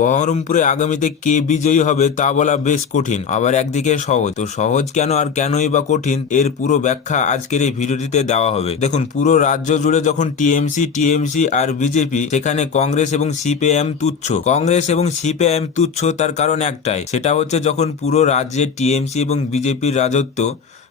বহরমপুরে আগামীতে কে বিজয়ী হবে তা বলা বেশ কঠিন, আবার একদিকে সহজ। তো সহজ কেন আর কেনই বা কঠিন, এর পুরো ব্যাখ্যা আজকের এই ভিডিওটিতে দেওয়া হবে। দেখুন, পুরো রাজ্য জুড়ে যখন টিএমসি আর বিজেপি, সেখানে কংগ্রেস এবং সিপিআইএম তুচ্ছ। তার কারণ একটাই, সেটা হচ্ছে যখন পুরো রাজ্যে টিএমসি এবং বিজেপির রাজত্ব,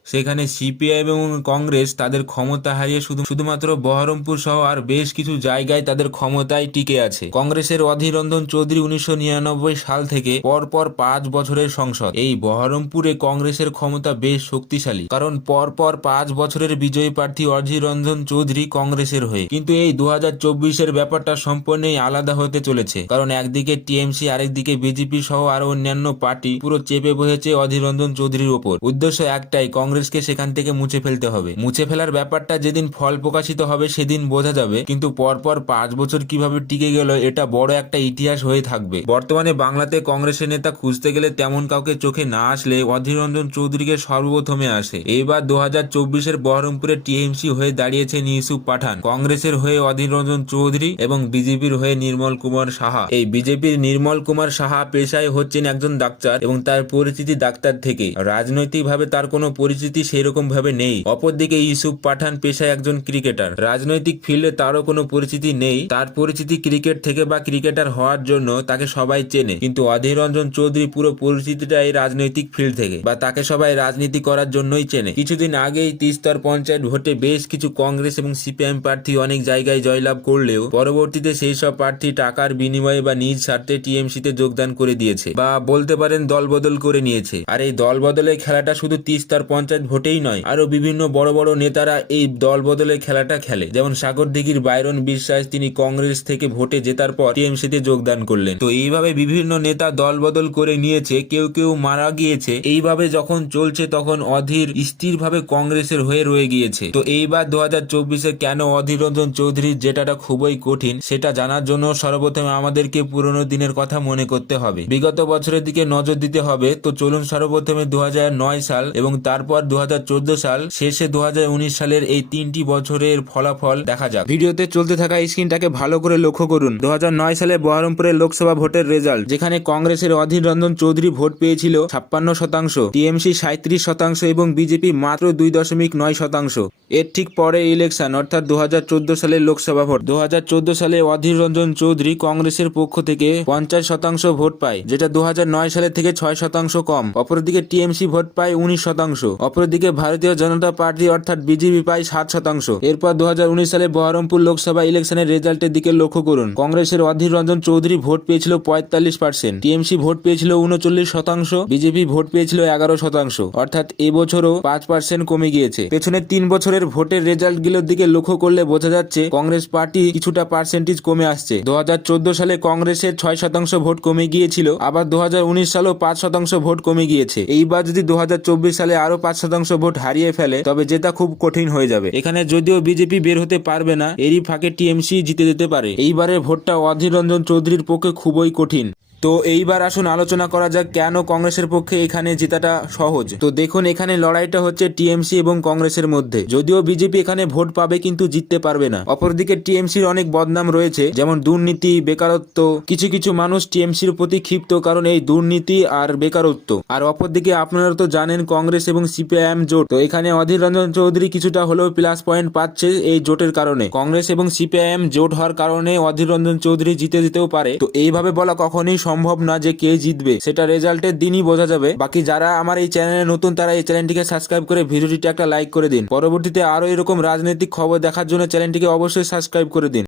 সেখানে সিপিআইএম এবং কংগ্রেস তাদের ক্ষমতা হারিয়ে শুধুমাত্র বহরমপুর সহ আর বেশ কিছু জায়গায় তাদের ক্ষমতায় টিকে আছে। কংগ্রেসের অধীর রঞ্জন চৌধুরী 1999 সাল থেকে পরপর 5 বছরের সংসদ। এই বহরমপুরে কংগ্রেসের ক্ষমতা বেশ শক্তিশালী, কারণ পরপর 5 বছরের বিজয়ী প্রার্থী অধীর রঞ্জন চৌধুরী কংগ্রেসের হয়ে। কিন্তু এই 2024-এর ব্যাপারটা সম্পূর্ণই আলাদা হতে চলেছে, কারণ একদিকে টিএমসি, আরেকদিকে বিজেপি সহ আরো অন্যান্য পার্টি পুরো চেপে বসেছে অধীর রঞ্জন চৌধুরীর ওপর। উদ্দেশ্য একটাই, কংগ্রেসকে সেখান থেকে মুছে ফেলতে হবে। মুছে ফেলার ব্যাপারটা যেদিন ফল প্রকাশিত হবে সেদিন বোঝা যাবে, কিন্তু পরপর 5 বছর কিভাবে টিকে গেল এটা বড় একটা ইতিহাস হয়ে থাকবে। বর্তমানে বাংলাতে কংগ্রেসের নেতা খুঁজতে গেলে তেমন কাউকে চোখে না আসলে অধীর রঞ্জন চৌধুরীকে সর্বপ্রথমে আসে। এইবার 2024-এর বহরমপুরে টিএমসি হয়ে দাঁড়িয়েছেন ইউসুফ পাঠান, কংগ্রেসের হয়ে অধীর রঞ্জন চৌধুরী এবং বিজেপির হয়ে নির্মল কুমার সাহা। এই বিজেপির নির্মল কুমার সাহা পেশায় হচ্ছেন একজন ডাক্তার এবং তার পরিচিতি ডাক্তার থেকে, রাজনৈতিকভাবে তার কোনো পরিচিতি সেরকম ভাবে নেই। অপরদিকে ইউসুফ পাঠান পেশায় একজন ক্রিকেটার, রাজনৈতিক ফিল্ডে তারও কোনো পরিচিতি নেই। তার পরিচিতি ক্রিকেট থেকে বা ক্রিকেটার হওয়ার জন্য তাকে সবাই চেনে, কিন্তু অধীর রঞ্জন চৌধুরী পুরো পরিচিতিটাই রাজনৈতিক ফিল্ড থেকে, বা তাকে সবাই রাজনীতি করার জন্যই চেনে। কিছুদিন আগেই তিস্তর পঞ্চায়েত ভোটে বেশ কিছু কংগ্রেস এবং সিপিআইএম প্রার্থী অনেক জায়গায় জয়লাভ করলেও পরবর্তীতে সেই সব প্রার্থী টাকার বিনিময়ে বা নিজ স্বার্থে টিএমসিতে যোগদান করে দিয়েছে, বা বলতে পারেন দল বদল করে নিয়েছে। আর এই দল বদলের খেলাটা শুধু তিস্তর পঞ্চায়েত ভোটেই নয়, আরো বিভিন্ন বড় বড় নেতারা এই দল বদলের খেলাটা খেলে। যেমন সাগরদিঘির বাইরন বিশ্বাস, তিনি কংগ্রেস থেকে ভোটে জেতার পর টিএমসিতে যোগদান করলেন। তো এইভাবে বিভিন্ন নেতা দল বদল করে নিয়েছে, কেউ কেউ মারা গিয়েছে। এইভাবে যখন চলছে তখন অধীর স্থিরভাবে কংগ্রেসের হয়ে রয়ে গিয়েছে। তো এইবার 2024-এ কেন অধীর রঞ্জন চৌধুরীর যেটাটা খুবই কঠিন, সেটা জানার জন্য সর্বপ্রথমে আমাদেরকে পুরনো দিনের কথা মনে করতে হবে, বিগত বছরের দিকে নজর দিতে হবে। তো চলুন সর্বপ্রথমে 2009 সাল এবং তারপর 2014 সাল, শেষে 2019 সালের এই 3টি বছরের ফলাফল দেখা যাক। ভিডিওতে চলতে থাকা স্ক্রিনটাকে ভালো করে লক্ষ্য করুন। 2009 সালে বহরমপুরের লোকসভা ভোটের রেজাল্ট, যেখানে কংগ্রেসের অধীর রঞ্জন চৌধুরী ভোট পেয়েছিল 56%, টিএমসি 37% এবং বিজেপি মাত্র 2.9%। এর ঠিক পরে ইলেকশন, অর্থাৎ 2014 সালের লোকসভা ভোট। 2014 সালে অধীর রঞ্জন চৌধুরী কংগ্রেসের পক্ষ থেকে 50% ভোট পায়, যেটা 2009 সালের থেকে 6% কম। অপরদিকে টিএমসি ভোট পায় 19%। অপরদিকে ভারতীয় জনতা পার্টি অর্থাৎ বিজেপি পায় 7%। এরপর 2019 সালে বহরমপুর লোকসভা ইলেকশনের রেজাল্টের দিকে লক্ষ্য করুন। কংগ্রেসের অধীর রঞ্জন চৌধুরী ভোট পেয়েছিল 45%, টিএমসি ভোট পেয়েছিল 39%, বিজেপি ভোট পেয়েছিল 11%, অর্থাৎ এবছরও 5% কমে গিয়েছে। পেছনের 3 বছরের ভোটের রেজাল্ট গুলোর দিকে লক্ষ্য করলে বোঝা যাচ্ছে কংগ্রেস পার্টি কিছুটা পার্সেন্টেজ কমে আসছে। 2014 সালে কংগ্রেসের 6% ভোট কমে গিয়েছিল, আবার 2019 সালেও 5% ভোট কমে গিয়েছে। এইবার যদি 2024 সালে আরো 5% ভোট হারিয়ে ফেলে তবে জেতা খুব কঠিন হয়ে যাবে। এখানে যদিও বিজেপি বের হতে পারবে না, এরই ফাঁকে টিএমসি জিতে যেতে পারে। এইবারের ভোটটা অধীর রঞ্জন চৌধুরীর পক্ষে খুবই কঠিন। তো এইবার আসুন আলোচনা করা যাক কেন কংগ্রেসের পক্ষে এখানে জেতাটা সহজ। তো দেখুন, এখানে লড়াইটা হচ্ছে টিএমসি এবং কংগ্রেসের মধ্যে। যদিও বিজেপি এখানে ভোট পাবে কিন্তু জিততে পারবে না। অপরদিকে টিএমসির অনেক বদনাম রয়েছে, যেমন দুর্নীতি, বেকারত্ব। কিছু কিছু মানুষ টিএমসির প্রতি ক্ষিপ্ত কারণ এই দুর্নীতি আর বেকারত্ব। আর অপরদিকে আপনারা তো জানেন কংগ্রেস এবং সিপিআইএম জোট, তো এখানে অধীর রঞ্জন চৌধুরী কিছুটা হলেও প্লাস পয়েন্ট পাচ্ছে এই জোটের কারণে। কংগ্রেস এবং সিপিআইএম জোট হওয়ার কারণে অধীর রঞ্জন চৌধুরী জিতে যেতেও পারে। তো এইভাবে বলা কখনোই সম্ভব না যে কে জিতবে, সেটা রেজাল্টের দিনই বোঝা যাবে। বাকি যারা আমার এই চ্যানেলে নতুন তারা এই চ্যানেলটিকে সাবস্ক্রাইব করে ভিডিওটিতে একটা লাইক করে দিন। পরবর্তীতে আরো এরকম রাজনৈতিক খবর দেখার জন্য চ্যানেলটিকে অবশ্যই সাবস্ক্রাইব করে দিন।